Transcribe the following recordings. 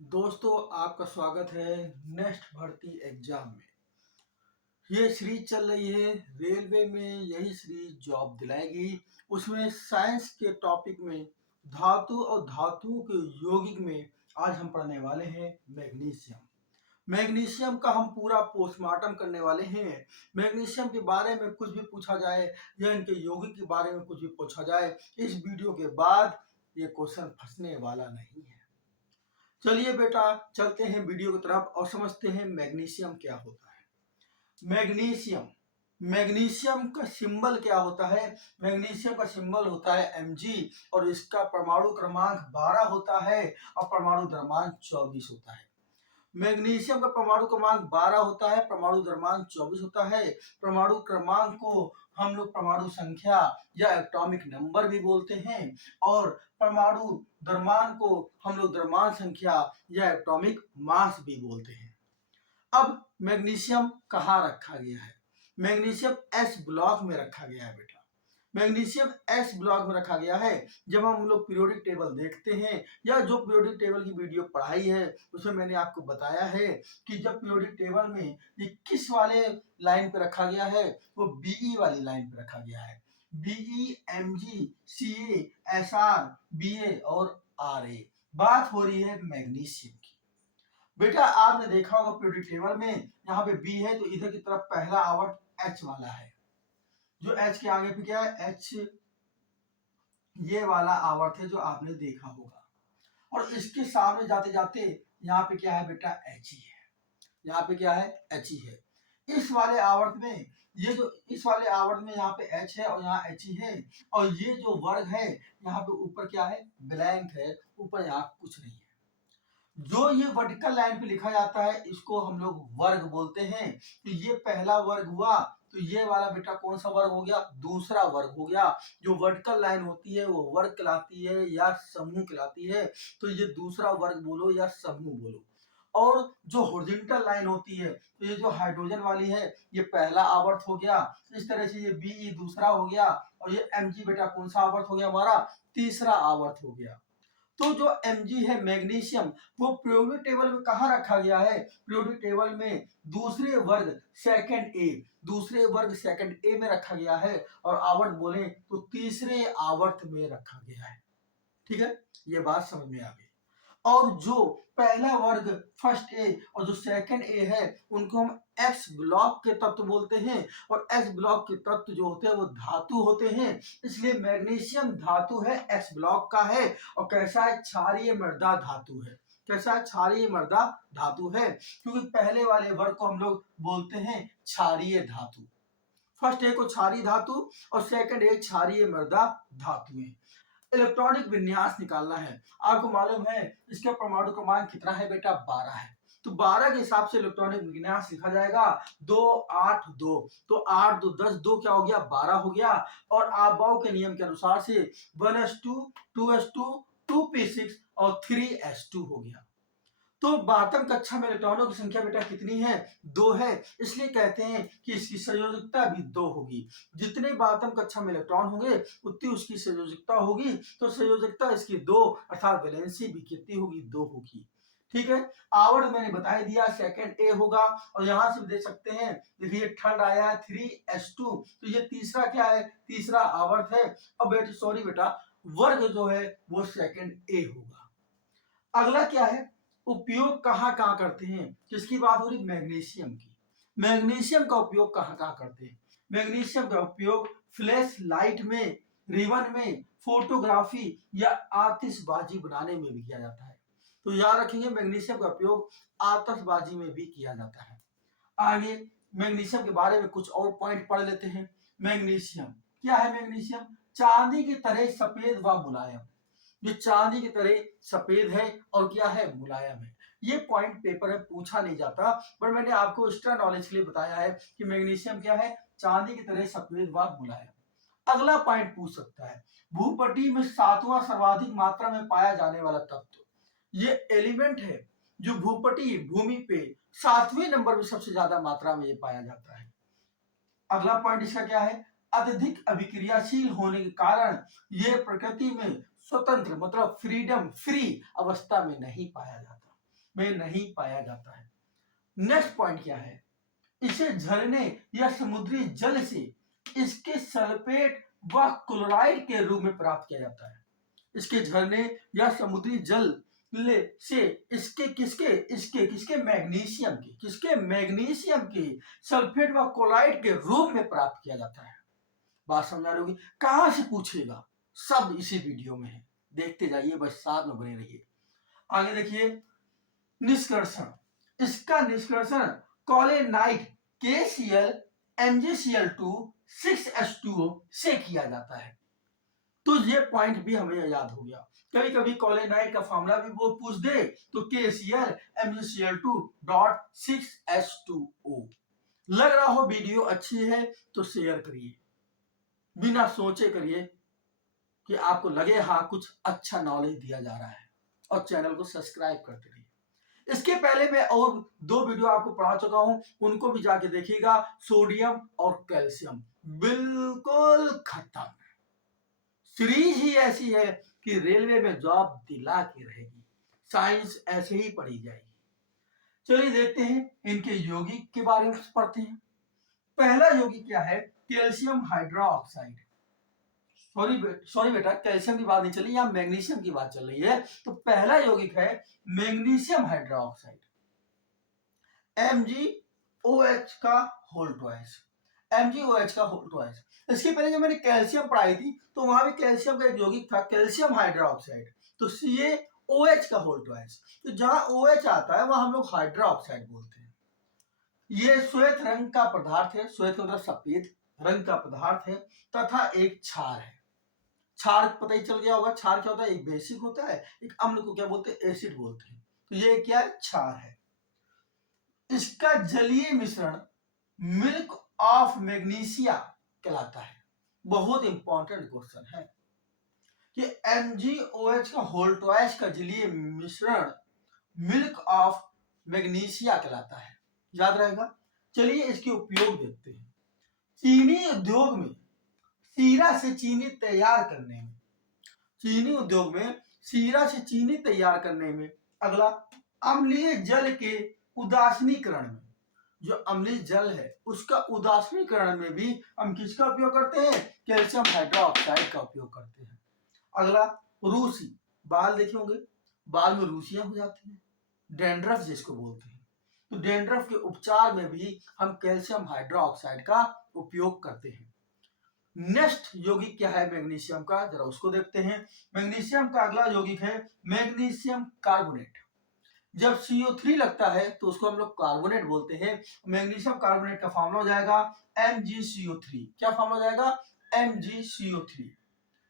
दोस्तों, आपका स्वागत है नेक्स्ट भर्ती एग्जाम में। ये सीरीज चल रही है रेलवे में, यही सीरीज जॉब दिलाएगी। उसमें साइंस के टॉपिक में धातु और धातुओं के यौगिक में आज हम पढ़ने वाले हैं मैग्नीशियम। मैग्नीशियम का हम पूरा पोस्टमार्टम करने वाले हैं। मैग्नीशियम के बारे में कुछ भी पूछा जाए या इनके यौगिक के बारे में कुछ भी पूछा जाए, इस वीडियो के बाद ये क्वेश्चन फंसने वाला नहीं है। चलिए बेटा, चलते हैं वीडियो की तरफ और समझते हैं मैग्नीशियम क्या होता है। मैग्नीशियम मैग्नीशियम का सिंबल क्या होता है? मैग्नीशियम का सिंबल होता है Mg और इसका परमाणु क्रमांक 12 होता है और परमाणु द्रव्यमान 24 होता है। मैग्नीशियम का परमाणु क्रमांक 12 होता है, परमाणु द्रव्यमान 24 होता है। परमाणु क्रमांक को हम लोग परमाणु संख्या या एटॉमिक नंबर भी बोलते हैं और परमाणु द्रव्यमान को हम लोग द्रव्यमान संख्या या एटॉमिक मास भी बोलते हैं। अब मैग्नीशियम कहाँ रखा गया है? मैग्नीशियम एस ब्लॉक में रखा गया है बेटा। मैग्नीशियम एस ब्लॉक में रखा गया है। जब हम लोग पीरियोडिक टेबल देखते हैं या जो पीरियोडिक टेबल की वीडियो पढ़ाई है उसमें मैंने आपको बताया है कि जब पीरियोडिक टेबल में ये किस वाले लाइन पे रखा गया है, वो बीई वाली लाइन पे रखा गया है। BE, MG, CA, SR, BA और आरए। बात हो रही है मैग्नीशियम की। बेटा आपने देखा होगा पीरियोडिक टेबल में यहाँ पे बी है तो इधर की तरफ पहला आवर्त एच वाला है। जो एच के आगे पे क्या है? एच, ये वाला आवर्त है जो आपने देखा होगा। और इसके सामने जाते जाते यहाँ पे क्या है बेटा? एच ही है। यहाँ पे क्या है? एच ही है। इस वाले आवर्त में ये जो इस वाले आवर्त में यहाँ पे एच है और यहाँ एच ही है और ये जो वर्ग है यहाँ पे ऊपर क्या है? ब्लैंक है, ऊपर यहाँ कुछ नहीं है। जो ये वर्टिकल लाइन पे लिखा जाता है इसको हम लोग वर्ग बोलते हैं। तो ये पहला वर्ग हुआ, तो ये वाला बेटा कौन सा वर्ग हो गया? दूसरा वर्ग हो गया। जो वर्टिकल लाइन होती है वो वर्ग कहलाती है या समूह कहलाती है। तो ये दूसरा वर्ग बोलो या समूह बोलो। और जो हॉरिजॉन्टल लाइन होती है, तो ये जो हाइड्रोजन वाली है ये पहला आवर्त हो गया। इस तरह से ये बीई दूसरा हो गया और ये एमजी बेटा कौन सा आवर्त हो गया? हमारा तीसरा आवर्त हो गया। तो जो Mg है मैग्नीशियम, वो पीरियोडिक टेबल में कहाँ रखा गया है? पीरियोडिक टेबल में दूसरे वर्ग सेकंड ए में रखा गया है और आवर्त बोले तो तीसरे आवर्त में रखा गया है। ठीक है, ये बात समझ में आ गई। और जो पहला वर्ग फर्स्ट ए और जो सेकंड ए है उनको हम एक्स ब्लॉक के तत्व बोलते हैं और एक्स ब्लॉक के तत्व जो होते हैं वो धातु होते हैं। इसलिए मैग्नीशियम धातु है, एक्स ब्लॉक का है और कैसा है? क्षारीय मृदा धातु है। कैसा है? क्षारीय मृदा धातु है, क्योंकि पहले वाले वर्ग को हम लोग बोलते हैं क्षारीय धातु। फर्स्ट ए को क्षारीय धातु और सेकंड ए क्षारीय मृदा धातु है। इलेक्ट्रॉनिक विन्यास निकालना है। आपको मालूम है इसका परमाणु क्रमांक कितना है बेटा? 12 है। तो 12 के हिसाब से इलेक्ट्रॉनिक विन्यास लिखा जाएगा 2 8 2। तो 8 2 10, 2 क्या हो गया? 12 हो गया। और आबाओ के नियम के अनुसार से 1s2 2s2 2p6 और 3s2 हो गया। तो 12वीं कक्षा में इलेक्ट्रॉनों की संख्या बेटा कितनी है? 2 है। इसलिए कहते हैं कि इसकी संयोजकता भी 2 होगी। जितने 12वीं कक्षा में इलेक्ट्रॉन होंगे उतनी उसकी संयोजकता होगी। तो संयोजकता इसकी 2 अर्थात वैलेंसी भी कितनी होगी? 2 होगी। ठीक है, आवर्त मैंने बता ही दिया, सेकंड ए होगा। और यहां से देख सकते हैं, देखिए थर्ड आया है 3s2, तो ये तीसरा क्या है? तीसरा आवर्त है। अब बेटा सॉरी बेटा, वर्ग जो है वो सेकंड ए होगा। अगला क्या है? उपयोग कहाँ कहाँ करते हैं? किसकी बात हो रही? मैग्नीशियम की। मैग्नीशियम का उपयोग कहाँ कहाँ करते हैं? मैग्नीशियम का उपयोग फ्लैश लाइट में, रिबन में, फोटोग्राफी या आतिशबाजी बनाने में भी किया जाता है। तो याद रखेंगे मैग्नीशियम का उपयोग आतिशबाजी में भी किया जाता है। आगे मैग्नीशियम के बारे में कुछ और पॉइंट पढ़ लेते हैं। मैग्नीशियम क्या है? मैग्नीशियम चांदी की तरह सफेद व मुलायम। जो चांदी की तरह सफेद है और क्या है? मुलायम है। ये पॉइंट पेपर में पूछा नहीं जाता, पर मैंने आपको एक्स्ट्रा नॉलेज के लिए बताया है कि मैग्नीशियम क्या है? चांदी की तरह सफेद व मुलायम। अगला पॉइंट पूछ सकता है, भूपटी में 7वां सर्वाधिक मात्रा में पाया जाने वाला तत्व। ये एलिमेंट है जो भूपटी भूमि पे 7वें नंबर में सबसे ज्यादा मात्रा में ये पाया जाता है। अगला पॉइंट इसका क्या है? अत्यधिक अभिक्रियाशील होने के कारण यह प्रकृति में स्वतंत्र मतलब फ्री अवस्था में नहीं पाया जाता। में नहीं पाया जाता है। नेक्स्ट पॉइंट क्या है, इसे झरने या समुद्री जल से इसके सल्फेट व क्लोराइड के रूप में प्राप्त किया जाता है। इसके झरने या समुद्री जल से इसके किसके मैग्नीशियम के सल्फेट व क्लोराइड के रूप में प्राप्त किया जाता है। बात समझा रहे होगी, कहां से पूछेगा, सब इसी वीडियो में है, देखते जाइए, बस साथ में बने रहिए। आगे देखिए निष्कर्षण, इसका निष्कर्षण कॉलेनाइट KCl MgCl2 6H2O से किया जाता है। तो ये पॉइंट भी हमें याद हो गया। कभी कभी कॉलेनाइट का फॉर्मूला भी वो पूछ दे तो KCl MgCl2.6H2O। लग रहा हो वीडियो अच्छी है तो शेयर करिए, बिना सोचे करिए कि आपको लगे हाँ कुछ अच्छा नॉलेज दिया जा रहा है, और चैनल को सब्सक्राइब करते रहिए। इसके पहले मैं और 2 वीडियो आपको पढ़ा चुका हूं, उनको भी जाके देखिएगा। सोडियम और कैल्शियम बिल्कुल खत्म, सीरीज ही ऐसी है कि रेलवे में जॉब दिला के रहेगी, साइंस ऐसे ही पढ़ी जाएगी। चलिए देखते हैं इनके यौगिक के बारे में पढ़ते हैं। पहला यौगिक क्या है, कैल्शियम हाइड्रोक्साइड। सॉरी बेटा, कैल्शियम की बात नहीं चली, यहाँ मैग्नीशियम की बात चल रही है। तो पहला यौगिक है मैग्नीशियम हाइड्रोक्साइड, MgOH का होल ट्वाइस, MgOH का होल ट्वाइस। इसके पहले जब मैंने कैल्शियम पढ़ाई थी तो वहां भी कैल्शियम का एक यौगिक था कैल्शियम हाइड्रोक्साइड, तो CaOH का होल ट्वाइस। तो जहां OH आता है वहां हम लोग हाइड्रोक्साइड बोलते हैं। ये श्वेत रंग का पदार्थ है, श्वेत मतलब सफेद रंग का पदार्थ है, तथा एक क्षार है। क्षार पता ही चल गया होगा, क्षार क्या होता है, एक बेसिक होता है, एक अम्ल को क्या बोलते हैं, एसिड बोलते हैं। तो ये क्या है, क्षार है। इसका जलीय मिश्रण मिल्क ऑफ मैग्नीशिया कहलाता है। बहुत इंपॉर्टेंट क्वेश्चन है कि MgOH का होल ट्वाइस का जलीय मिश्रण मिल्क ऑफ मैग्नीशिया कहलाता है, याद रहेगा। चलिए इसके उपयोग देखते हैं। चीनी उद्योग में शीरा से चीनी तैयार करने में, चीनी उद्योग में शीरा से चीनी तैयार करने में। अगला, अम्लीय जल के उदासीनीकरण में, जो अम्लीय जल है उसका उदासीनीकरण में भी हम किसका उपयोग करते हैं, कैल्शियम हाइड्रोक्साइड का उपयोग करते हैं। अगला, रूसी, बाल देखे होंगे, बाल में रूसियां हो जाती हैं, डैंड्रफ जिसको बोलते हैं। तो डैंड्रफ के उपचार में भी हम कैल्शियम हाइड्रोक्साइड का उपयोग करते हैं। नेक्स्ट यौगिक क्या है मैग्नीशियम का, जरा उसको देखते हैं। मैग्नीशियम का अगला यौगिक है मैग्नीशियम कार्बोनेट। जब CO3 लगता है तो उसको हम लोग कार्बोनेट बोलते हैं। मैग्नीशियम कार्बोनेट का फॉर्मूला हो जाएगा MgCO3। क्या फॉर्मूला हो जाएगा, MgCO3।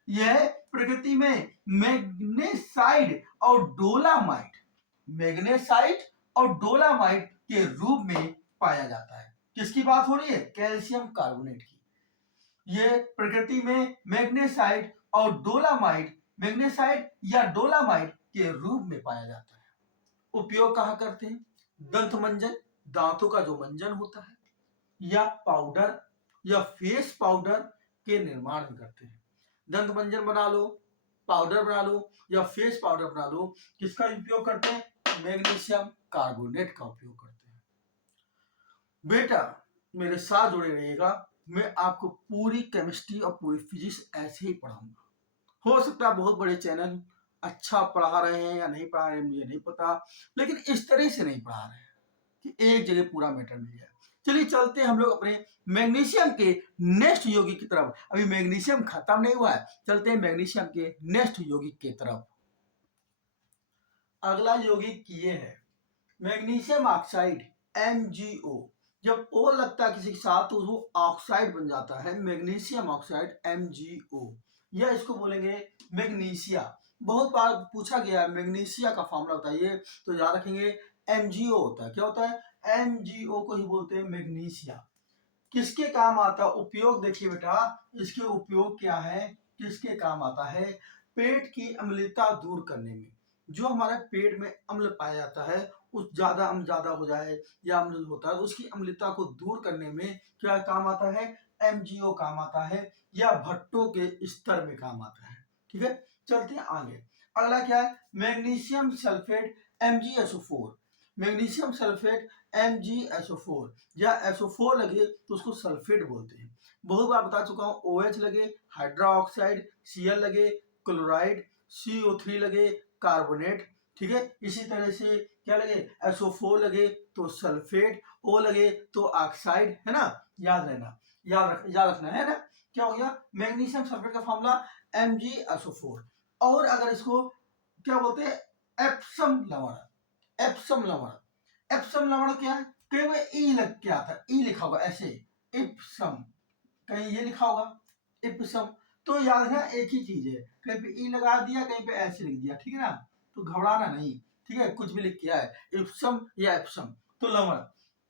यह प्रकृति में मैग्नेसाइड और डोलामाइट, मैग्नेसाइट और डोलामाइट के रूप में पाया जाता है। किसकी बात हो रही है, कैल्शियम कार्बोनेट की। यह प्रकृति में मैग्नेसाइट और डोलामाइट, मैग्नेसाइट या डोलामाइट के रूप में पाया जाता है। उपयोग कहां करते हैं, दंत मंजन, दांतों का जो मंजन होता है, या पाउडर या फेस पाउडर के निर्माण में करते हैं। दंत मंजन बना लो, पाउडर बना लो या फेस पाउडर बना लो, किसका उपयोग करते हैं, मैग्नीशियम कार्बोनेट का उपयोग करते हैं। बेटा मेरे साथ जुड़े रहिएगा, मैं आपको पूरी केमिस्ट्री और पूरी फिजिक्स ऐसे ही पढ़ाऊंगा। हो सकता है बहुत बड़े चैनल अच्छा पढ़ा रहे हैं या नहीं पढ़ा रहे हैं मुझे नहीं पता, लेकिन इस तरह से नहीं पढ़ा रहे हैं कि एक जगह पूरा मैटर मिल जाए। चलिए चलते हैं हम लोग अपने मैग्नीशियम के नेक्स्ट यौगिक की तरफ। अभी मैग्नीशियम खत्म नहीं हुआ है, चलते हैं मैग्नीशियम के नेक्स्ट यौगिक की तरफ। अगला यौगिक ये है मैग्नीशियम ऑक्साइड, MgO। जब O लगता है किसी के साथ तो वो ऑक्साइड बन जाता है, मैग्नीशियम ऑक्साइड MgO, या इसको बोलेंगे मैग्नीशिया। बहुत बार पूछा गया है मैग्नीशिया का फॉर्मूला बताइए, तो याद रखेंगे MgO होता है। क्या होता है, MgO को ही बोलते हैं मैग्नीशिया। किसके काम आता है, उपयोग देखिए बेटा, इसके उपयोग क्या है, किसके काम आता है, पेट की अम्लता दूर करने में। जो हमारे पेट में अम्ल पाया जाता है, उस ज्यादा अम्ल ज्यादा हो जाए या अम्ल होता है, उसकी अम्लता को दूर करने में क्या काम आता है, MgO काम आता है, या भट्टों के स्तर में काम आता है। ठीक है, चलते हैं आगे। अगला क्या है, magnesium sulphate MgSO4, magnesium sulphate MgSO4, या SO4 लगे तो उसको सल्फेट बोलते हैं। बहुत बार बता चुका हूँ, OH लगे हाइड्रा ऑक्साइड, Cl लगे क्लोराइड, CO3 लगे कार्बोनेट, ठीक है। इसी तरह से क्या लगे, SO4 लगे तो सल्फेट, O लगे तो ऑक्साइड, है ना। याद रहना, याद रखना है ना। क्या हो गया, मैग्नीशियम सल्फेट का फॉर्मूला MgSO4। और अगर इसको क्या बोलते हैं, एप्सम लवण, एप्सम लवण, एप्सम लवण क्या है, कहीं में ई लग के आता है, ई लिखा होगा ऐसे, इप्सम, कहीं ये लिखा होगा इप्सम। तो याद रखना एक ही चीज है, कहीं पे ई लगा दिया, कहीं पे ऐसे लिख दिया, ठीक है ना, तो घबराना नहीं, ठीक है। कुछ भी लिख के आए, इप्सम या एप्सम, तो लवण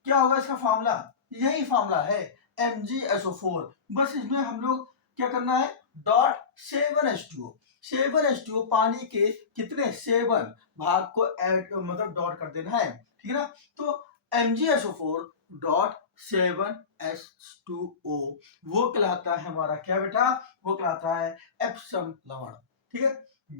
क्या होगा इसका फॉर्मूला, यही फॉर्मूला है MgSO4। बस इसमें हम लोग क्या करना है, डॉट 7H2O, 7H2O पानी के कितने 7 भाग को ऐड मतलब डॉट कर देना है, ठीक है ना। तो MgSO4 डॉट 7H2O वो कहलाता है हमारा क्या बेटा, वो कहलाता है एप्सम लवण, ठीक है।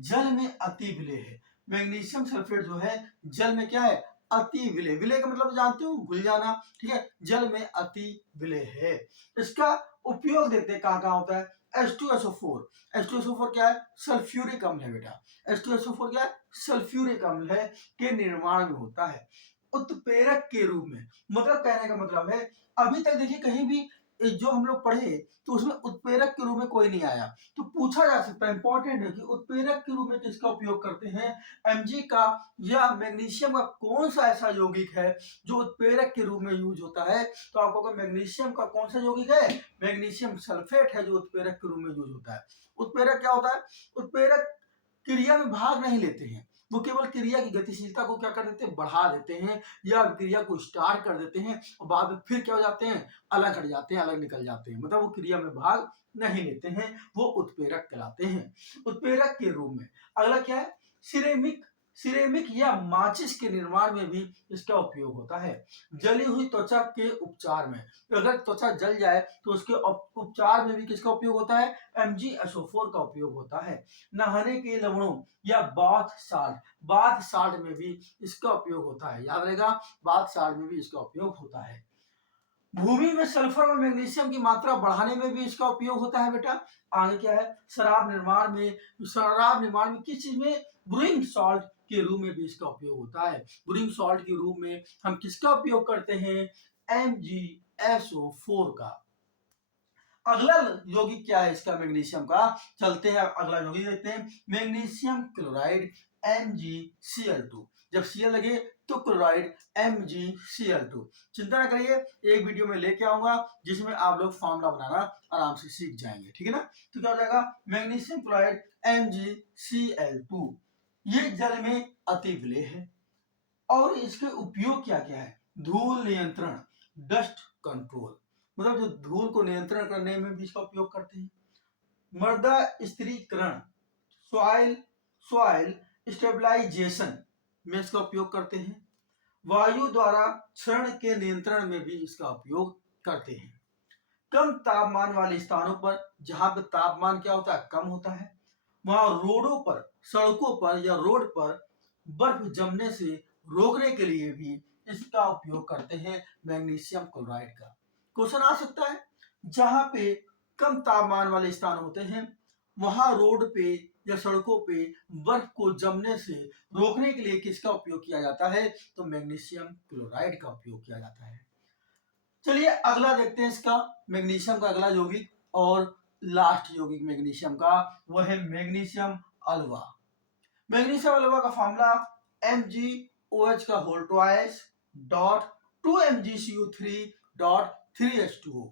जल में अति विलेय है, मैग्नीशियम सल्फेट जो है जल में क्या है, अति विलेय, विलेय का मतलब जानते हो, घुल जाना, ठीक है। जल में अति विलेय है। इसका उपयोग देखते हैं कहाँ कहाँ होता है। H2SO4, H2SO4 क्या है, सल्फ्यूरिक अम्ल है बेटा। H2SO4 क्या है, सल्फ्यूरिक अम्ल है के निर्माण में होता है उत्प्रेरक के रूप में। मतलब कहने का मतलब है, अभी तक देखिए कहीं भी जो हम लोग पढ़े तो उसमें उत्प्रेरक के रूप में कोई नहीं आया, तो पूछा जा सकता है, इंपॉर्टेंट है कि उत्प्रेरक के रूप में किसका उपयोग करते हैं, Mg का या मैग्नीशियम का कौन सा ऐसा यौगिक है जो उत्प्रेरक के रूप में यूज होता है। तो आपको मैग्नीशियम का कौन सा यौगिक है, मैग्नीशियम सल्फेट है जो उत्प्रेरक के रूप में यूज होता है। उत्प्रेरक क्या होता है, उत्प्रेरक क्रिया में भाग नहीं लेते हैं, वो केवल क्रिया की गतिशीलता को क्या कर देते हैं, बढ़ा देते हैं, या क्रिया को स्टार्ट कर देते हैं और बाद में फिर क्या हो जाते हैं, अलग हट जाते हैं, अलग निकल जाते हैं, मतलब वो क्रिया में भाग नहीं लेते हैं, वो उत्प्रेरक कहलाते हैं उत्प्रेरक के रूप में। अगला क्या है, सिरेमिक, सिरेमिक या माचिस के निर्माण में भी इसका उपयोग होता है। जली हुई त्वचा के उपचार में, अगर त्वचा जल जाए तो उसके उपचार में भी किसका उपयोग होता है, MgSO4 का उपयोग होता है। नहाने के लवणों या बाथ साल्ट, बाथ साल्ट में भी इसका उपयोग होता है, याद रहेगा, बाथ साल्ट में भी इसका उपयोग होता है। भूमि में सल्फर और मैग्नीशियम की मात्रा बढ़ाने में भी इसका उपयोग होता है बेटा। आगे क्या है, शराब निर्माण में, शराब निर्माण में किस चीज में, ब्रूइंग सॉल्ट के रूप में भी इसका उपयोग होता है। ब्रूइंग सॉल्ट के रूप में हम किसका उपयोग करते हैं, MgSO4 का। अगला यौगिक क्या है इसका, मैग्नीशियम का, चलते हैं अगला यौगिक देखते हैं, मैग्नीशियम क्लोराइड MgCl2। जब Cl लगे तो क्लोराइड MgCl2। चिंता ना करिए, एक वीडियो में लेके आऊंगा जिसमें आप लोग फॉर्मूला बनाना आराम से सीख जाएंगे, ठीक है ना। तो क्या हो जाएगा, मैग्नीशियम क्लोराइड MgCl2 ये जल में अति विलेय है। और इसके उपयोग क्या क्या है, धूल नियंत्रण, डस्ट कंट्रोल, मतलब जो धूल को नियंत्रण करने में भी इसका उपयोग करते हैं। मृदा स्थिरीकरण, सॉइल सॉइल स्टेबलाइजेशन में इसका उपयोग करते हैं। वायु द्वारा क्षरण के नियंत्रण में भी इसका उपयोग करते हैं। कम तापमान वाले स्थानों पर, जहां पर तापमान क्या होता है, कम होता है, वहां रोडों पर, सड़कों पर या रोड पर बर्फ जमने से रोकने के लिए भी इसका उपयोग करते हैं, मैग्नीशियम क्लोराइड का। क्वेश्चन आ सकता है, जहां पे कम तापमान वाले स्थान होते हैं वहां रोड पे या सड़कों पे बर्फ को जमने से रोकने के लिए किसका उपयोग किया जाता है, तो मैग्नीशियम क्लोराइड का उपयोग किया जाता है। चलिए अगला देखते हैं इसका, मैग्नीशियम का अगला यौगिक और लास्ट यौगिक मैग्नीशियम का, वह है मैग्नीशियम अल्वा। मैग्नीशियम अल्वा का फॉर्मूला MgOH का whole twice dot 2MgCO3 dot 3H2O।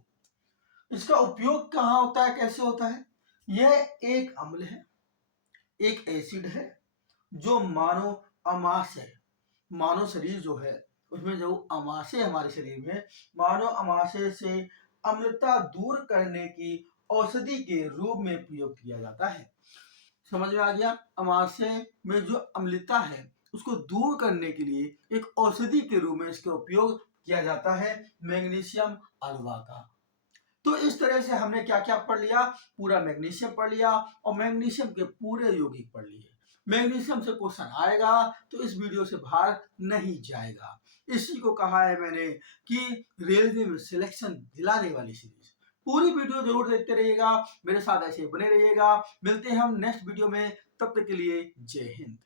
इसका उपयोग कहाँ होता है, कैसे होता है, यह एक अम्ल है, एक एसिड है जो मानव अमाशय, मानव शरीर जो है उसमें जो अमाशय हमारे शरीर में, मानव अमाशय से अम्लता दूर करने की औषधि के रूप में प्रयोग किया जाता है। समझ में आ गया, अमाशय में जो अम्लता है उसको दूर करने के लिए एक औषधि के रूप में इसका उपयोग किया जाता है मैग्नीशियम अल्वा का। तो इस तरह से हमने क्या क्या पढ़ लिया, पूरा मैग्नीशियम पढ़ लिया और मैग्नीशियम के पूरे यौगिक पढ़ लिए। मैग्नीशियम से क्वेश्चन आएगा तो इस वीडियो से बाहर नहीं जाएगा। इसी को कहा है मैंने कि रेलवे में सिलेक्शन दिलाने वाली सीरीज। पूरी वीडियो जरूर देखते रहिएगा, मेरे साथ ऐसे बने रहिएगा। मिलते हैं हम नेक्स्ट वीडियो में, तब तक के लिए जय हिंद।